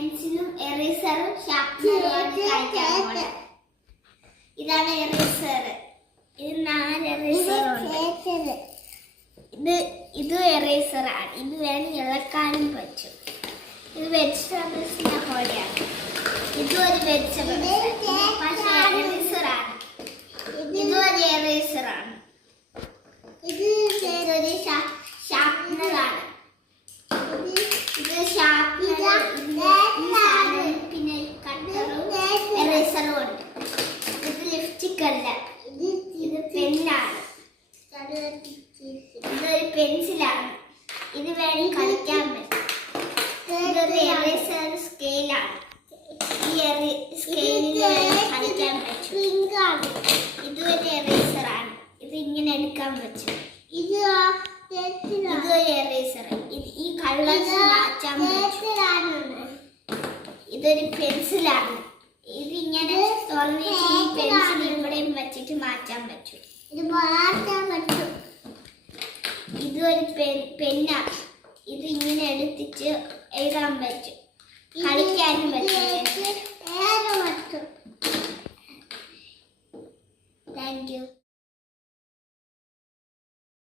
പെൻസിലും എറേസറും ഷാർപ്പ്നറുമാണ് കളിക്കാൻ പോകുന്നത്. ഇതാണ് എറേസർ. ഇത് 4 എറേസറുണ്ട്. ഇത് എറേസറാണ്. ഇത് വേണം ഇളക്കാനും പറ്റും. ഇത് വെജിറ്റബിൾസിന്റെ പോലെയാണ്. ഇതും ഒരു വെജിറ്റബിൾസ് പക്ഷേ എറേസറാണ്. ഇതും ഒരു എറേസറാണ്. ഇതൊരു ഷാർപ്പ്നറാണ്. ഇത് ഷാർപ്പ്നർ, പിന്നെ കട്ടറും എറേസറും ഉണ്ട്. ഇത് ലിപ്സ്റ്റിക് അല്ല, ഇത് പെന്നാണ്. ഇതൊരു പെൻസിലാണ്. ഇത് വേണം കളിക്കാൻ പറ്റും. ഇതൊരു എറേസർ സ്കെയിലാണ്. ഈ സ്കെയിലിൽ കളിക്കാൻ പറ്റും. ഇതൊരു എറേസറാണ്. ഇത് ഇങ്ങനെ എടുക്കാൻ പറ്റും. ഇതൊരു എറേസർ. ഈ കളേഴ്സ് മാറ്റാൻ പറ്റും. ഇതൊരു പെൻസിലാണ്. ഇത് ഇങ്ങനെ തുറന്നിട്ട് ഈ പെൻസിൽ ഇവിടെയും വെച്ചിട്ട് മാറ്റാൻ പറ്റും. ഇതൊരു പെന്നാണ്. ഇത് ഇങ്ങനെ എടുത്തിട്ട് എഴുതാൻ പറ്റും. കളിക്കാനും പറ്റും.